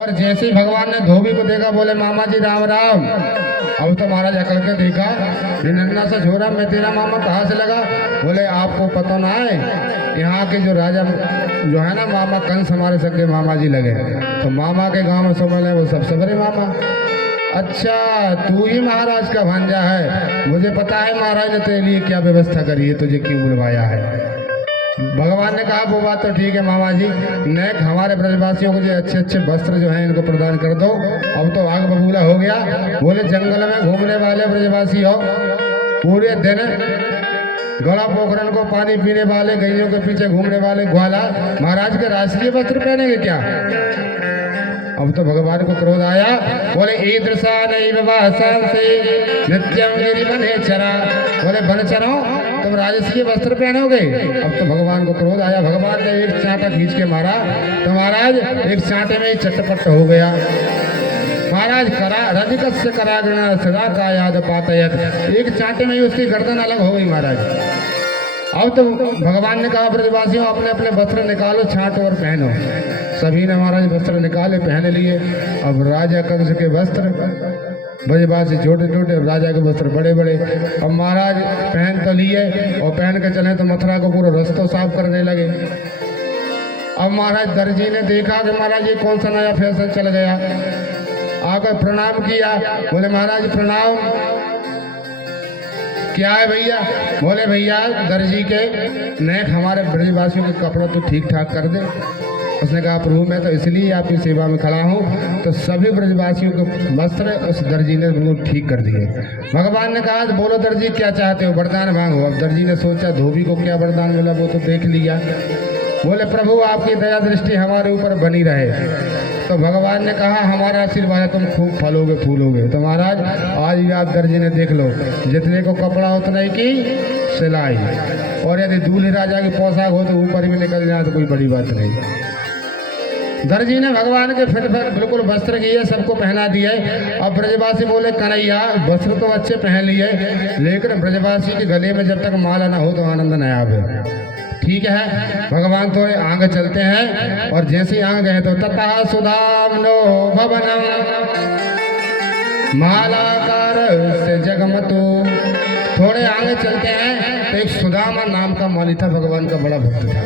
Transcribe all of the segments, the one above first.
और जैसे ही भगवान ने धोबी को देखा बोले मामा जी राम राम। अब तो महाराज अकड़ के देखा ये नन्ना सा छोरा मैं तेरा मामा कहाँ से लगा। बोले आपको पता ना है यहाँ के जो राजा जो है ना मामा कंस हमारे सगे मामा जी लगे। तो मामा के गांव में समझ ले वो सबसे बड़े मामा। अच्छा तू ही महाराज का भांजा है। मुझे पता है महाराज ने तेरे लिए क्या व्यवस्था करी है, तुझे क्यों बुलवाया है। भगवान ने कहा वो बात तो ठीक है मामा जी, नेक हमारे ब्रजवासियों को जो अच्छे अच्छे वस्त्र जो हैं इनको प्रदान कर दो। अब तो आग बबूला हो गया। बोले जंगल में घूमने वाले ब्रजवासी हो, पूरे दिन गड़ा पोखरन को पानी पीने वाले, गैयों के पीछे घूमने वाले ग्वाला महाराज के राष्ट्रीय वस्त्र पहनेंगे क्या। अब तो भगवान को क्रोध आया। बोले ईदृशा नहीं से नित्यम गिरि बने चरा। बोले बन चरो तुम राजस्व वस्त्र पहनोगे। अब तो भगवान को क्रोध आया। भगवान ने एक चांटा खींच के मारा तो महाराज एक चांटे में ही चटपट हो गया। महाराज करा रजकस से कराग्रहण सदा का याद पातयत, एक चांटे में ही उसकी गर्दन अलग हो गई महाराज। अब तो भगवान ने कहा ब्रजवासियों अपने अपने वस्त्र निकालो, छांटो और पहनो। सभी ने महाराज वस्त्र निकाले पहन लिए। अब राजा कंस के वस्त्र ब्रजवासी छोटे छोटे, राजा के वस्त्र बड़े बड़े। अब महाराज पहन तो लिए और पहन के चले तो मथुरा को पूरा रास्ता साफ करने लगे। अब महाराज दर्जी ने देखा कि महाराज ये कौन सा नया फैशन चल गया। आकर प्रणाम किया। बोले महाराज प्रणाम, क्या है भैया। बोले भैया दर्जी के नेक हमारे ब्रजवासियों के कपड़ा तो ठीक ठाक कर दे। उसने कहा प्रभु मैं तो इसलिए आपकी सेवा में खड़ा हूँ। तो सभी ब्रजवासियों के वस्त्र उस दर्जी ने बिल्कुल ठीक कर दिए। भगवान ने कहा बोलो दर्जी क्या चाहते हो, वरदान मांगो। अब दर्जी ने सोचा धोबी को क्या वरदान मिला वो तो देख लिया। बोले प्रभु आपकी दया दृष्टि हमारे ऊपर बनी रहे। तो भगवान ने कहा हमारा आशीर्वाद है तुम खूब फलोगे फूलोगे। तो महाराज आज भी आप दर्जी ने देख लो, जितने को कपड़ा उतने की सिलाई, और यदि दूल्हे राजा की पोशाक हो तो ऊपर भी निकल जाए तो कोई बड़ी बात नहीं। दर्जी ने भगवान के फिट बिल्कुल वस्त्र किए, सबको पहना दिए। अब ब्रजवासी बोले कन्हैया वस्त्र तो अच्छे पहन लिए, लेकिन ब्रजवासी के गले में जब तक माला ना हो तो आनंद न आवे। ठीक है भगवान तो आगे चलते हैं। और जैसे ही आगे गए तो तथा सुदामनो भवनम मालाकार से जगमतु। थोड़े आगे चलते हैं तो एक सुदामा नाम का माली था, भगवान का बड़ा भक्त था,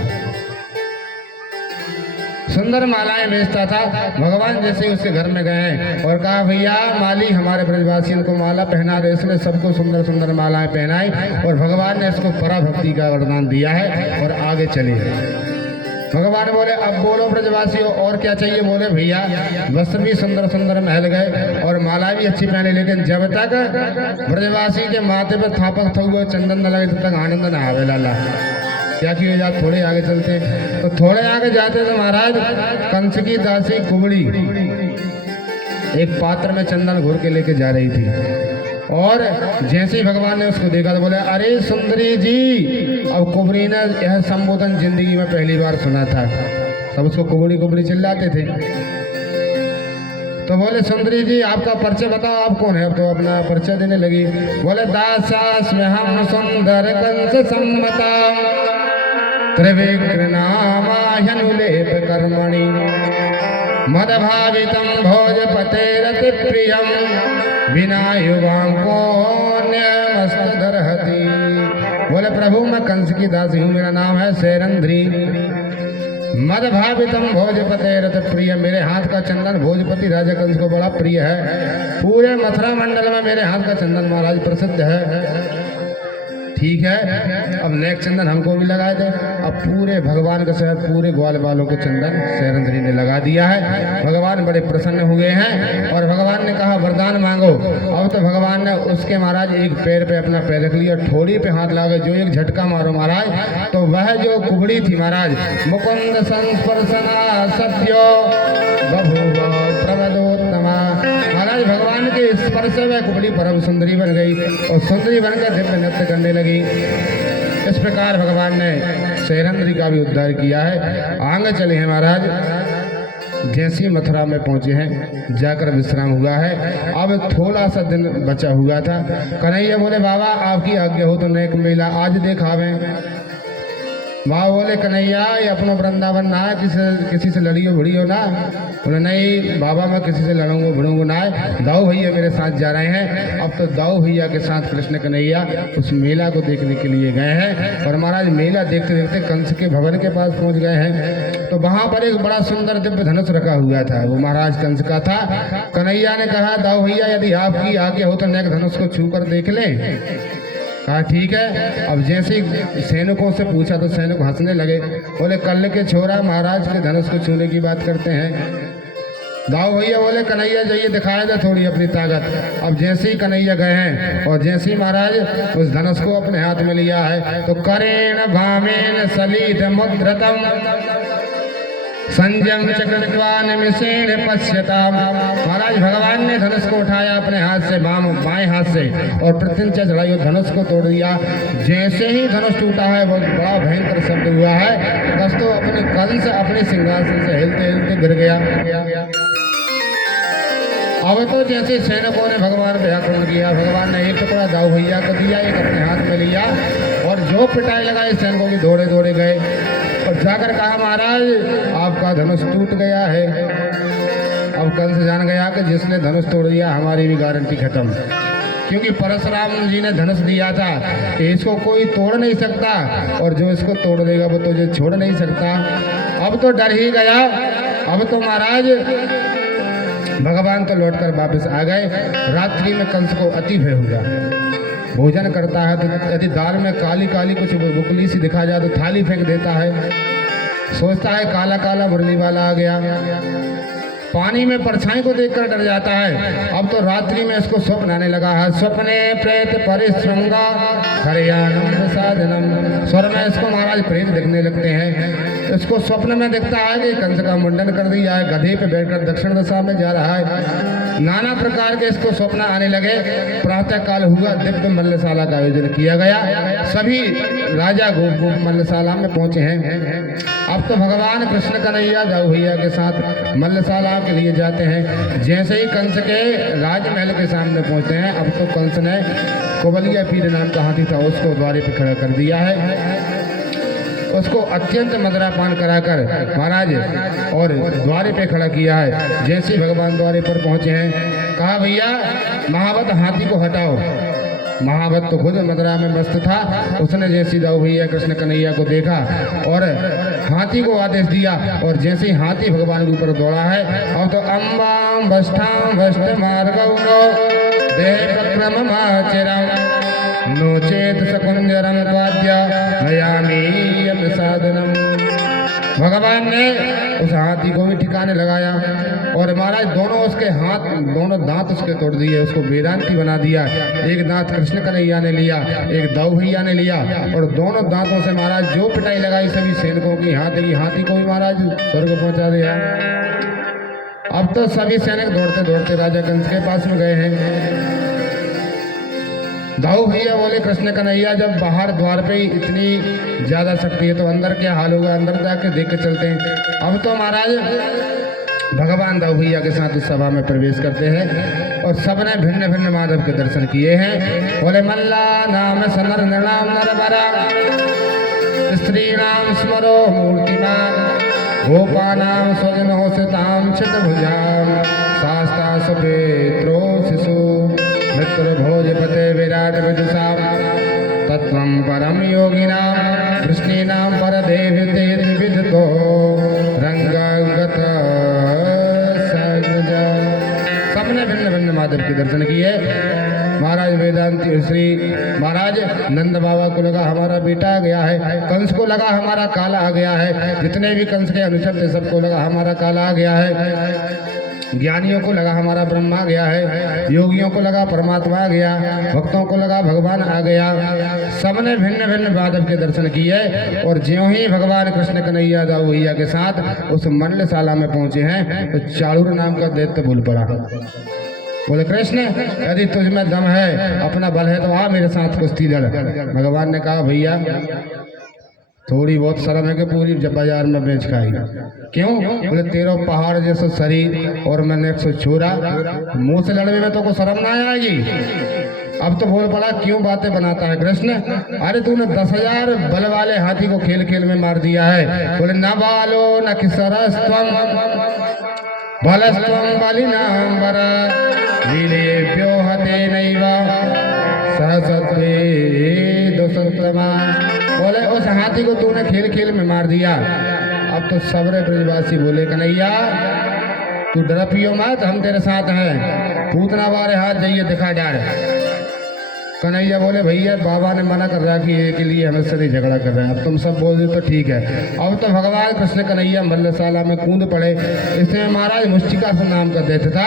सुंदर मालाएं बेचता था। भगवान जैसे उसके घर में गए और कहा भैया माली हमारे ब्रजवासियों को माला पहना रहे। इसने सबको सुंदर सुंदर मालाएं पहनाई और भगवान ने इसको पराभक्ति का वरदान दिया है और आगे चले। भगवान बोले अब बोलो ब्रजवासियों और क्या चाहिए। बोले भैया वस्त्र भी सुंदर सुंदर महल गए और माला भी अच्छी पहने, लेकिन जब तक ब्रजवासी के माथे पर थापक हुए चंदन न लगे तब तक आनंद न आवे लाला। क्या किए जाते थोड़े आगे चलते। तो थोड़े आगे जाते तो महाराज कंस की दासी कुबड़ी एक पात्र में चंदन घोर के लेके जा रही थी। और जैसे ही भगवान ने उसको देखा तो बोले अरे सुंदरी जी। अब कुबड़ी ने यह संबोधन जिंदगी में पहली बार सुना था, सब उसको कुबड़ी कुबड़ी चिल्लाते थे। तो बोले सुंदरी जी आपका परिचय बताओ, आप कौन है। अब तो अपना परिचय देने लगी। बोले दासास्म हम सुंदर कंस सम्मता त्रिविक्रनामाह्यनुलेप कर्मणि मदभावितं भोजपतेरति प्रियं बिना युवांको न्यमस्तदर्हति। बोले प्रभु मैं कंस की दासी हूँ, मेरा नाम है सैरंध्री। मदभावितम भोजपतेरति प्रिय, मेरे हाथ का चंदन भोजपति राजा कंस को बड़ा प्रिय है। पूरे मथुरा मंडल में मेरे हाथ का चंदन महाराज प्रसिद्ध है। ठीक है अब नेक चंदन हमको भी लगा दे। अब पूरे भगवान के साथ पूरे ग्वाल वालों को चंदन सैरंध्री ने लगा दिया है। भगवान बड़े प्रसन्न हुए हैं और भगवान ने कहा वरदान मांगो। अब तो भगवान ने उसके महाराज एक पैर पे अपना पैर रख लिया, ठोड़ी पे हाथ लगा जो एक झटका मारो महाराज तो वह जो कुबड़ी थी महाराज मुकुंद संस्पर्शना सत्यो बभूव प्रमदोत्तमा। महाराज भगवान के स्पर्श में कुबड़ी परम सुंदरी बन गई और सुंदरी बनकर दिव्य नृत्य करने लगी। इस प्रकार भगवान ने सैरंध्री का भी उद्धार किया है। आगे चले हैं महाराज। जैसे मथुरा में पहुंचे हैं जाकर विश्राम हुआ है। अब थोड़ा सा दिन बचा हुआ था। कन्हैया बोले बाबा आपकी आज्ञा हो तो नेक मेला आज देखावे। वहाँ बोले कन्हैया ये अपना वृंदावन ना है, किसी से लड़ियो भिड़ियो ना। बोले नहीं बाबा मैं किसी से लड़ूंगा भिड़ूंगा ना है, दाऊ भैया मेरे साथ जा रहे हैं। अब तो दाऊ भैया के साथ कृष्ण कन्हैया उस मेला को देखने के लिए गए हैं। और महाराज मेला देखते देखते कंस के भवन के पास पहुंच गए हैं। तो वहाँ पर एक बड़ा सुंदर दिव्य धनुष रखा हुआ था, वो महाराज कंस का था। कन्हैया ने कहा दाऊ भैया यदि आपकी आज्ञा हो तो नेक धनुष को छू कर देख लें। कहा ठीक है। अब जैसे ही सैनिकों से पूछा तो सैनिक हंसने लगे, बोले कल के छोरा महाराज के धनुष को छूने की बात करते हैं। दाऊ भैया बोले कन्हैया जाइए दिखाया दे थोड़ी अपनी ताकत। अब जैसे ही कन्हैया गए हैं और जैसे ही महाराज उस धनुष को अपने हाथ में लिया है तो करेण भामेन सलित मुद्रतम संजम चक्रवान मिसेण पश्यताम। महाराज भगवान ने धनुष को उठाया अपने हाथ से, बाएं हाथ से, और प्रत्यंचा चढ़ाई और धनुष को तोड़ दिया। जैसे ही धनुष टूटा है बहुत बड़ा भयंकर शब्द हुआ है। बस तो अपने कंस अपने सिंहासन से हिलते हिलते गिर गया। अब तो जैसे सैनिकों ने भगवान पे आक्रमण किया, भगवान ने एक टुकड़ा दाऊ भैया को दिया, एक अपने हाथ में लिया और जो पिटाई लगाई सैनिकों की दौड़े दौड़े गए और जाकर कहा महाराज आपका धनुष टूट गया है। अब कंस जान गया कि जिसने धनुष तोड़ दिया हमारी भी गारंटी खत्म, क्योंकि परशुराम जी ने धनुष दिया था कि इसको कोई तोड़ नहीं सकता और जो इसको तोड़ देगा वो तुझे छोड़ नहीं सकता। अब तो डर ही गया। अब तो महाराज भगवान तो लौटकर वापस आ गए। रात्रि में कंस को अति भय हुआ, भोजन करता है तो यदि दाल में काली काली कुछ बुकली सी दिखा जाए तो थाली फेंक देता है। सोचता है काला काला मुरली वाला आ गया। पानी में परछाई को देखकर डर जाता है। अब तो रात्रि में इसको स्वप्न आने लगा है। स्वप्ने प्रेत परिश्रृंगा हरियाणम प्रसादनम। स्वर में इसको महाराज प्रेत दिखने लगते हैं। इसको स्वप्न में दिखता है कि कंस का मुंडन कर दिया है, गधे पे बैठकर दक्षिण दिशा में जा रहा है। नाना प्रकार के इसको स्वप्न आने लगे। प्रातः काल हुआ, दिव्य मल्लशाला का आयोजन किया गया। सभी राजा गोप मल्लशाला में पहुंचे हैं। अब तो भगवान कृष्ण कन्हैया दाऊ भैया के साथ मल्लशाला के लिए जाते हैं। जैसे ही कंस के राजमहल के सामने पहुंचते हैं, अब तो कंस ने कोबलिया पीर नाम का हाथी था उसको द्वारे पे खड़ा कर दिया है। उसको अत्यंत मदरापान कराकर महाराज और द्वारे पे खड़ा किया है। जैसे भगवान द्वारे पर पहुंचे हैं, कहा भैया महावत हाथी को हटाओ। महावत तो खुद मदरा में मस्त था। उसने जैसी दाऊ भैया कृष्ण कन्हैया को देखा और हाथी को आदेश दिया और जैसे ही हाथी भगवान के ऊपर दौड़ा है, अब तो अम्बाम भष्टाम भष्ट मार्गौनो देह प्रक्रम माचरम नोचेत सकुंजरम वाद्य नयामी प्रसादनम। भगवान ने उस हाथी को भी ठिकाने लगाया और महाराज दोनों उसके हाथ, दोनों दांत उसके तोड़ दिए, उसको वेदांती बना दिया। एक दांत कृष्ण कन्हैया ने लिया, एक दाऊ भैया ने लिया और दोनों दांतों से महाराज जो पिटाई लगाई सभी सैनिकों की हाथी को भी महाराज स्वर्ग पहुंचा दिया। अब तो सभी सैनिक दौड़ते दौड़ते राजा कंस के पास में गए हैं। दाऊ भैया बोले कृष्ण कन्हैया जब बाहर द्वार पे इतनी ज्यादा शक्ति है तो अंदर क्या हाल होगा, अंदर जाके देख के चलते हैं। अब तो महाराज भगवान दाऊ भैया के साथ उस सभा में प्रवेश करते हैं और सबने भिन्न भिन्न माधव के दर्शन किए हैं। बोले मल्ला नाम सनर नृणाम नरबरा स्त्री नाम स्मरो मूर्तिमान गोपानाम स्वजनो सिताम चतुर्भुजाम शास्ता सुपेत्रो शिशु मित्र भोजपते विराट विदुषाम तत्वं परम योगिनाम कृष्णीनाम परदेवते विदितो रंगागत सजजा। सबने भिन्न भिन्न माधव के दर्शन किए। महाराज वेदांती श्री महाराज नंद बाबा को लगा हमारा बेटा आ गया है, कंस को लगा हमारा काला आ गया है, जितने भी कंस के अनुचर थे सबको लगा हमारा काला आ गया है, ज्ञानियों को लगा हमारा ब्रह्मा आ गया है, योगियों को लगा परमात्मा आ गया, भक्तों को लगा भगवान आ गया। सबने भिन्न भिन्न माधव के दर्शन किए और ज्यों ही भगवान कृष्ण कन्हैया दाऊ भैया के साथ उस मल्लशाला में पहुंचे हैं तो चाणूर नाम का दैत्य भूल पड़ा। बोले कृष्ण यदि तुझ में दम है, अपना बल है तो आ मेरे साथ कुश्ती लड़। भगवान ने कहा भैया थोड़ी बहुत शर्म है कि पूरी बाजार में बेच खाई। क्यों? बोले तेरा पहाड़ जैसा शरीर और मैंने 100 छोरा, मुंह से लड़ने में तो को शर्म ना आएगी। अब तो बोल पड़ा क्यों बातें बनाता है कृष्ण, अरे तूने 10,000 बल वाले हाथी को खेल खेल में मार दिया है। बोले न बालो न किसरस्त्वम बलस्त्वम बलिनाम वरा लीलेभ्यो हते नैवा सहसत्वे दुसत्तमा। बोले उस हाथी को तूने खेल खेल में मार दिया। अब तो सबरे ब्रजवासी बोले कन्हैया तू डर पियो मत, हम तेरे साथ हैं, पूतना वाले हाथ जाइए दिखा डार। कन्हैया बोले भैया बाबा ने मना कर रहा कि ये के लिए हमें से नहीं झगड़ा कर रहा है, अब तुम सब बोल दे तो ठीक है। अब तो भगवान कृष्ण कन्हैया मल्लशाला में कूद पड़े। इसमें महाराज मुष्टिका से नाम का दैत्य था।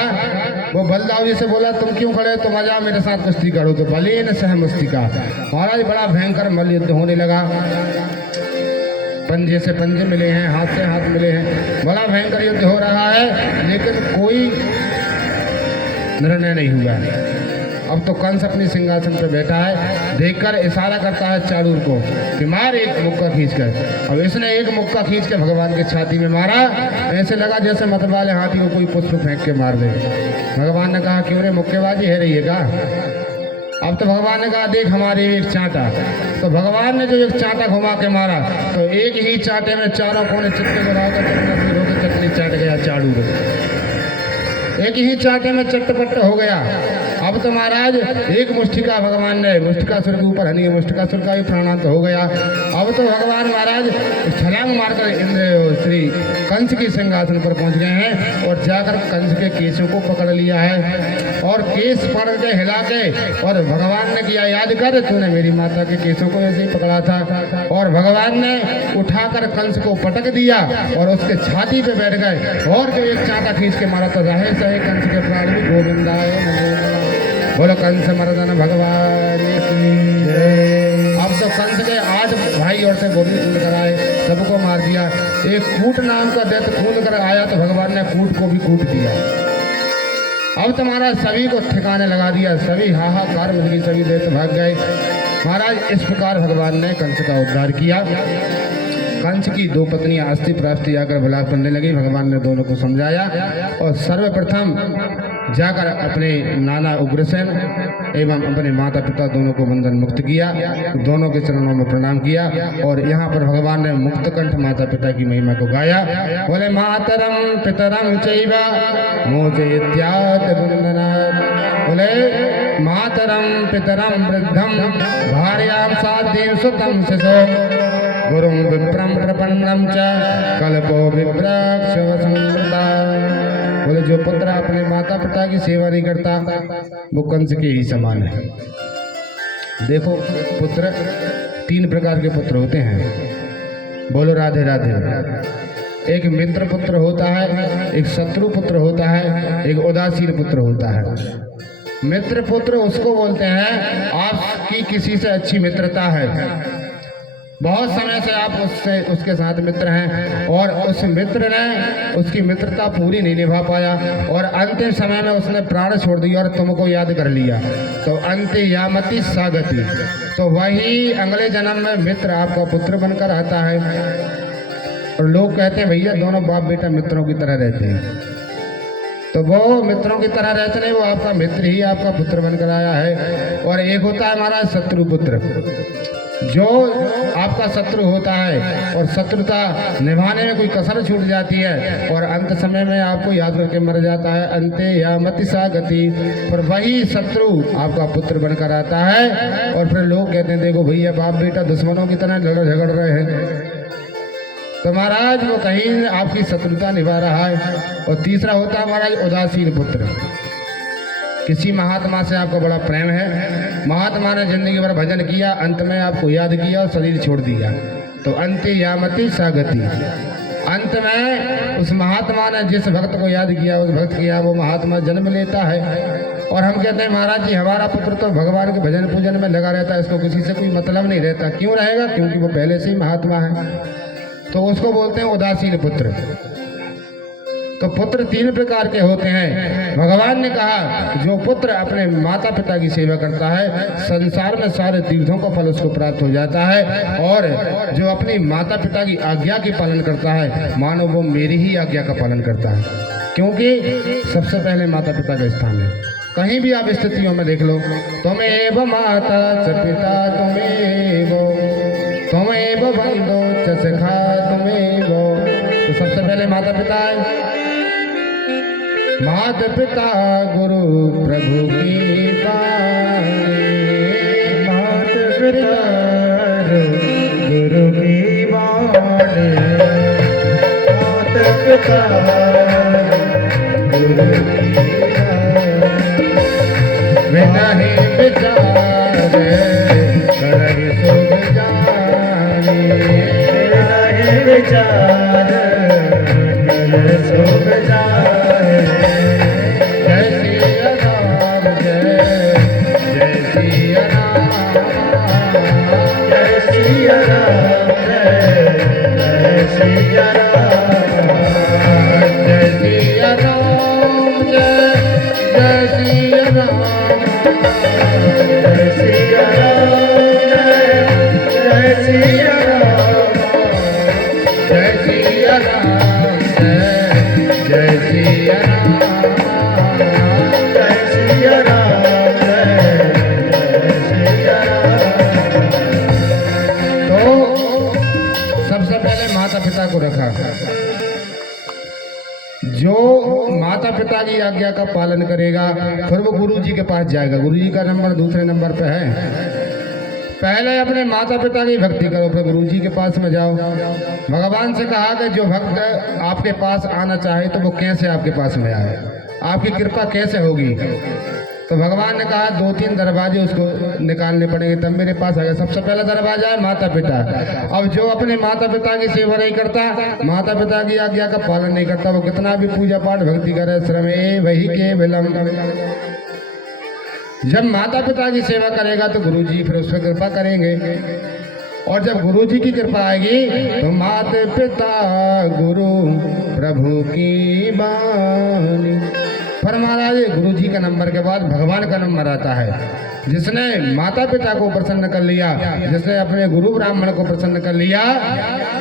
वो बलदाव जी से बोला तुम क्यों खड़े, तुम आ जाओ मेरे साथ कुश्ती करो। तो बलीन सह मुष्टिका, महाराज बड़ा भयंकर मल्ल युद्ध होने लगा। पंजे से पंजे मिले हैं, हाथ से हाथ मिले हैं, बड़ा भयंकर युद्ध हो रहा है, लेकिन कोई निर्णय नहीं हुआ है। अब तो कंस अपनी सिंहासन पर बैठा है, देखकर इशारा करता है चाणूर को कि मार एक मुक्का खींचकर। अब इसने एक मुक्का खींच के भगवान के छाती में मारा, ऐसे लगा जैसे मतलब वाले हाथी को कोई पुष्प फेंक के मार दे। भगवान ने कहा क्यों रे मुक्केबाजी है रही है का। अब तो भगवान ने कहा देख हमारे एक चांटा। तो भगवान ने जो एक चांटा घुमा के मारा तो एक ही चांटे में चारों कोने चित्ते को रहा चटनी चाट गया चाणूर, एक ही चांटे में चट्टपट्ट हो गया। अब तो महाराज एक मुष्टिका भगवान ने मुष्टिकासुर के ऊपर हनी, मुष्टिकासुर का भी प्राणांत हो गया। अब तो भगवान महाराज छलांग मारकर इंद्र श्री कंस की सिंहासन पर पहुंच गए हैं और जाकर कंस के केसों को पकड़ लिया है और केस पकड़ के हिला के, और भगवान ने किया याद कर तूने मेरी माता के केसों को ऐसे ही पकड़ा था। और भगवान ने उठाकर कंस को पटक दिया और उसके छाती पे बैठ गए और जो एक चांटा खींच के मारा तो रहे सहे कंस के प्राण भी गोविंदाय नमो। बोलो कंस मर्दन भगवान की जय। अब तो कंस के 8 भाई और से गोली कूद कर आए, सबको मार दिया। एक कूट नाम का दैत्य कूद कर आया तो भगवान ने कूट को भी कूट दिया। अब तो महाराज सभी को ठिकाने लगा दिया, सभी हाहाकार मच गई, सभी दैत्य भाग गए। महाराज इस प्रकार भगवान ने कंस का उद्धार किया। कंस की 2 पत्नियां अस्थि प्राप्ति आकर विलाप करने लगी। भगवान ने दोनों को समझाया और सर्वप्रथम जाकर अपने नाना उग्रसेन एवं अपने माता पिता दोनों को बंधन मुक्त किया, दोनों के चरणों में प्रणाम किया। और यहाँ पर भगवान ने मुक्तकंठ माता पिता की महिमा को गाया। बोले मातरम पितरम चैवा मोचयत्यात् बंधनात्। बोले मातरम पितरम वृद्धम भार्यां साध्यं सुतं शिशो गुरुं विप्रं प्रपन्नं च कल्पो विप्राक्षवसंवृता। बोले जो पुत्र अपने माता पिता की सेवा नहीं करता वो कंस के ही समान है। देखो पुत्र 3 प्रकार के पुत्र होते हैं, बोलो राधे राधे। एक मित्र पुत्र होता है, एक शत्रु पुत्र होता है, एक उदासीन पुत्र होता है। मित्र पुत्र उसको बोलते हैं आपकी किसी से अच्छी मित्रता है, बहुत समय से आप उसके साथ मित्र हैं और उस मित्र ने उसकी मित्रता पूरी नहीं निभा पाया और अंतिम समय में उसने प्राण छोड़ दिया और तुमको याद कर लिया, तो अंत्य यामति सागति, तो वही अगले जन्म में मित्र आपका पुत्र बनकर आता है। और लोग कहते हैं भैया दोनों बाप बेटा मित्रों की तरह रहते हैं, तो वो मित्रों की तरह रहते नहीं, वो आपका मित्र ही आपका पुत्र बनकर आया है। और एक होता है हमारा शत्रु पुत्र, जो आपका शत्रु होता है और शत्रुता निभाने में कोई कसर छूट जाती है और अंत समय में आपको याद करके मर जाता है, अंते यामति सा गति, पर वही शत्रु आपका पुत्र बनकर आता है। और फिर लोग कहते हैं देखो भैया बाप बेटा दुश्मनों की तरह लड़ झगड़ रहे हैं, तो महाराज वो कहीं आपकी शत्रुता निभा रहा है। और तीसरा होता है महाराज उदासीन पुत्र, किसी महात्मा से आपको बड़ा प्रेम है, महात्मा ने जिंदगी भर भजन किया, अंत में आपको याद किया और शरीर छोड़ दिया, तो अंत्य यामति सागति, अंत में उस महात्मा ने जिस भक्त को याद किया उस भक्त किया वो महात्मा जन्म लेता है। और हम कहते हैं महाराज जी हमारा पुत्र तो भगवान के भजन पूजन में लगा रहता है, इसको किसी से कोई मतलब नहीं रहता, क्यों रहेगा, क्योंकि वो पहले से ही महात्मा है, तो उसको बोलते हैं उदासीन पुत्र। तो पुत्र 3 प्रकार के होते हैं। भगवान ने कहा जो पुत्र अपने माता पिता की सेवा करता है संसार में सारे तीर्थों का फल उसको प्राप्त हो जाता है, और जो अपनी माता पिता की आज्ञा की पालन करता है मानो वो मेरी ही आज्ञा का पालन करता है, क्योंकि सबसे पहले माता पिता का स्थान है। कहीं भी आप स्थितियों में देख लो, तुमेव माता च पिता तुमेव, तुमेव बंधु च सखा तुमेव। तो सबसे पहले माता पिता है। माता पिता गुरु प्रभु की बानी, माता पिता गुरु की बानी, माता पिता गुरु की बिना ही विचारे करहि सुख जानी, बिना ही विचार करहि सुख जानी। जय सिया राम जय जय सिया राम, जय सिया राम जय सिया राम, जय सिया राम जय सिया राम, जय सिया राम जय सिया राम, जय सिया राम जय सिया राम, जय सिया राम जय सिया राम। तो सबसे पहले माता पिता को रखा। जो माता पिता की आज्ञा का पालन करेगा फिर वो गुरु जी के पास जाएगा। गुरु जी का नंबर दूसरे नंबर पे है। पहले अपने माता पिता की भक्ति करो फिर गुरु जी के पास में जाओ। भगवान से कहा कि जो भक्त आपके पास आना चाहे तो वो कैसे आपके पास में आए, आपकी कृपा कैसे होगी। तो भगवान ने कहा 2-3 दरवाजे उसको निकालने पड़ेंगे तब मेरे पास आएगा। सबसे पहला दरवाजा है माता पिता। अब जो अपने माता पिता की सेवा नहीं करता, माता पिता की आज्ञा का पालन नहीं करता, वो कितना भी पूजा पाठ भक्ति करे श्रमे वही के विलंब। जब माता पिता की सेवा करेगा तो गुरु जी फिर उस पर कृपा करेंगे, और जब गुरु जी की कृपा आएगी तो माता पिता गुरु प्रभु की बानी। पर महाराज गुरु जी का नंबर के बाद भगवान का नंबर आता है। जिसने माता पिता को प्रसन्न कर लिया, जिसने अपने गुरु ब्राह्मण को प्रसन्न कर लिया,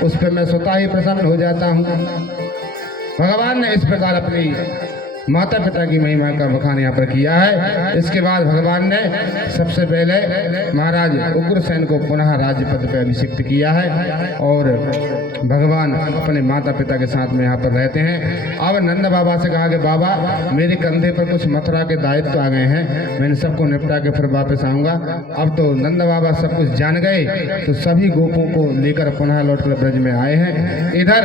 उस पर मैं स्वतः ही प्रसन्न हो जाता हूँ। भगवान ने इस प्रकार अपनी माता पिता की महिमा का बखान यहाँ पर किया है। इसके बाद भगवान ने सबसे पहले महाराज उग्रसेन को पुनः राज्य पद पर अभिषिक्त किया है, और भगवान अपने माता पिता के साथ में यहाँ पर रहते हैं। अब नंद बाबा से कहा कि बाबा मेरे कंधे पर कुछ मथुरा के दायित्व आ गए हैं, मैंने सबको निपटा के फिर वापस आऊँगा। अब तो नंद बाबा सब कुछ जान गए, तो सभी गोपों को लेकर पुनः लौटकर ब्रज में आए हैं। इधर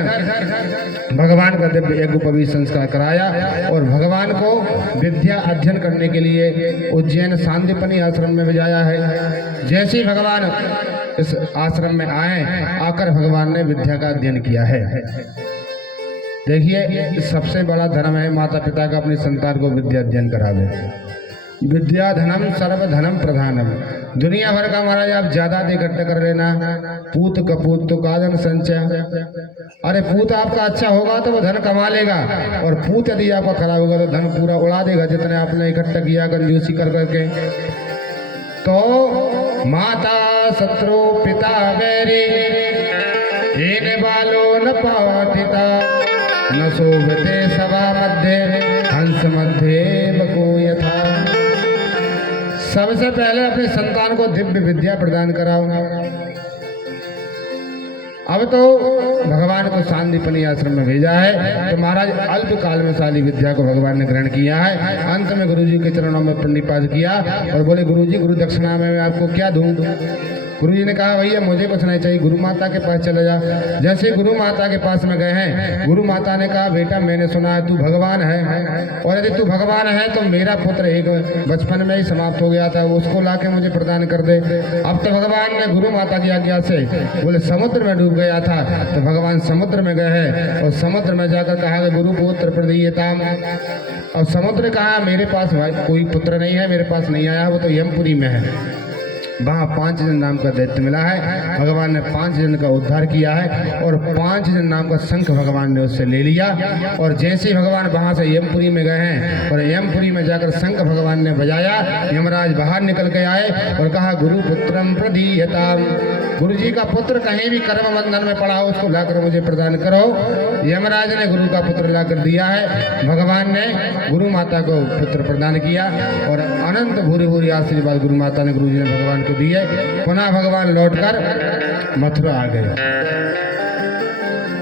भगवान का दिव्य यज्ञोपवीत संस्कार कराया और भगवान को विद्या अध्ययन करने के लिए उज्जैन सांदीपनि आश्रम में भेजाया है। जैसे ही भगवान इस आश्रम में आए, आकर भगवान ने विद्या का अध्ययन किया है। देखिए सबसे बड़ा धर्म है माता पिता का अपनी संतान को विद्या अध्ययन करावे। विद्या धनम सर्वधनम प्रधानम। दुनिया भर का महाराज आप ज्यादा इकट्ठा कर लेना, पूत कपूत तो कादन संचय। अरे पूत आपका अच्छा होगा तो वो धन कमा लेगा, और पूत यदि आपका खराब होगा तो धन पूरा उड़ा देगा जितने आपने इकट्ठा किया कंजूसी कर करके। तो माता शत्रु पिता बैरी, हीन बालो न पातिता, न शोभते सभा मध्य हंस मध्य बको यथा। सबसे पहले अपने संतान को दिव्य विद्या प्रदान कराओ। अब तो भगवान को सांदीपनि आश्रम में भेजा है, तो महाराज अल्प काल में सारी विद्या को भगवान ने ग्रहण किया है। अंत में गुरुजी के चरणों में प्रणिपात किया और बोले गुरुजी गुरु दक्षिणा में मैं आपको क्या दूं। गुरुजी ने कहा भैया मुझे कुछ नहीं चाहिए, गुरु माता के पास चले जा। जैसे गुरु माता के पास में गए हैं, गुरु माता ने कहा बेटा मैंने सुना है तू भगवान है, और यदि तू भगवान है तो मेरा पुत्र एक बचपन में ही समाप्त हो गया था, उसको लाके मुझे प्रदान कर दे। अब तो भगवान ने गुरु माता की आज्ञा से बोले समुद्र में डूब गया था, तो भगवान समुद्र में गए हैं और समुद्र में जाकर कहा कि गुरु पुत्र प्रदीयताम। और समुद्र कहा मेरे पास कोई पुत्र नहीं है, मेरे पास नहीं आया, वो तो यमपुरी में है। वहाँ 5 जन नाम का दैत्य मिला है। भगवान ने 5 जन का उद्धार किया है और 5 जन नाम का शंख भगवान ने उससे ले लिया। और जैसे ही भगवान वहाँ से यमपुरी में गए हैं और यमपुरी में जाकर शंख भगवान ने बजाया, यमराज बाहर निकल के आए और कहा गुरु पुत्रम प्रदीयताम। गुरु जी का पुत्र कहीं भी कर्म बंधन में पड़ा हो उसको लाकर मुझे प्रदान करो। यमराज ने गुरु का पुत्र लाकर दिया है। भगवान ने गुरु माता को पुत्र प्रदान किया और अनंत भूरी भूरी आशीर्वाद गुरु माता ने गुरु जी ने भगवान को दिए। पुनः भगवान लौटकर मथुरा आ गए।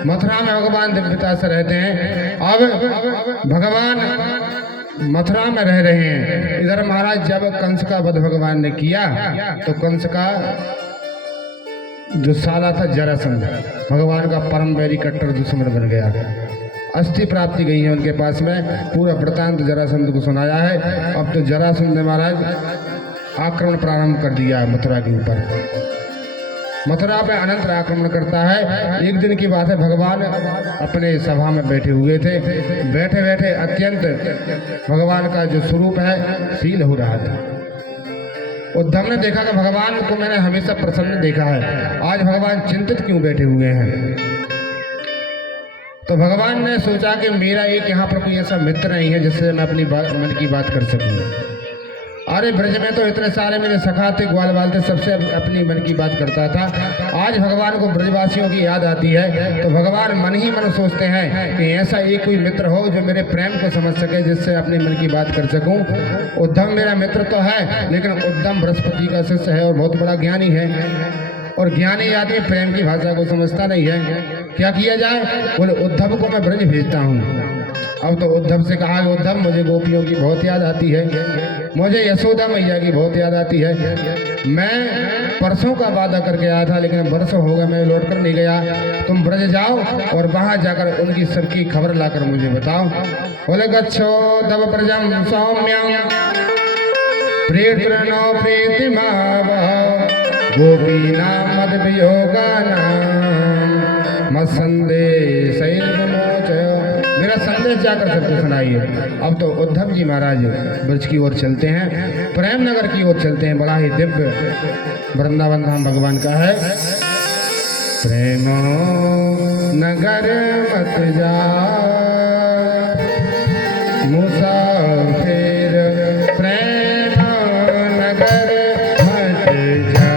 मथुरा में भगवान दिव्यता से रहते हैं। अब भगवान मथुरा में रह रहे हैं। इधर महाराज जब कंस का वध भगवान ने किया तो कंस का जो साला था जरासंध भगवान का परम वैरी कट्टर दुश्मन बन गया। अस्थि प्राप्ति गई है उनके पास में। पूरा वृतांत जरासंध को सुनाया है। अब तो जरासंध ने महाराज आक्रमण प्रारंभ कर दिया मथुरा के ऊपर। मथुरा पे अनंत आक्रमण करता है। एक दिन की बात है, भगवान अपने सभा में बैठे हुए थे। बैठे बैठे अत्यंत भगवान का जो स्वरूप है शील हो रहा था। उद्धव ने देखा कि भगवान को मैंने हमेशा प्रसन्न देखा है, आज भगवान चिंतित क्यों बैठे हुए हैं। तो भगवान ने सोचा कि मेरा एक यहाँ पर कोई ऐसा मित्र नहीं है जिससे मैं अपनी मन की बात कर सकूँ। अरे ब्रज में तो इतने सारे मेरे सखा थे, ग्वाल बाल थे, सबसे अपनी मन की बात करता था। आज भगवान को ब्रजवासियों की याद आती है तो भगवान मन ही मन सोचते हैं कि ऐसा एक कोई मित्र हो जो मेरे प्रेम को समझ सके, जिससे अपनी मन की बात कर सकूं। उद्धव मेरा मित्र तो है, लेकिन उद्धव बृहस्पति का शिष्य है और बहुत बड़ा ज्ञानी है। और ज्ञानी आदमी प्रेम की भाषा को समझता नहीं है। क्या किया जाए? बोले उद्धव को मैं ब्रज भेजता हूँ। अब तो उद्धव से कहा, उद्धव मुझे गोपियों की बहुत याद आती है, मुझे यशोदा मैया की बहुत याद आती है। मैं परसों का वादा करके आया था, लेकिन बरसों हो गए मैं लौट कर नहीं गया। तुम ब्रज जाओ और वहां जाकर उनकी सबकी खबर लाकर मुझे बताओ। बोले गच्छो तव प्रजम सौम्यम प्रीतिर्नो प्रीतिमाव गोपीनाम मद वियोगानाम मत संदेश मेरा संदेश जाकर सबको सुनाइए। अब तो उद्धव जी महाराज ब्रज की ओर चलते हैं, प्रेम नगर की ओर चलते हैं। बड़ा ही दिव्य वृंदावन धाम भगवान का है। प्रेम नगर मत जा मुसाफिर, प्रेम नगर मत जा।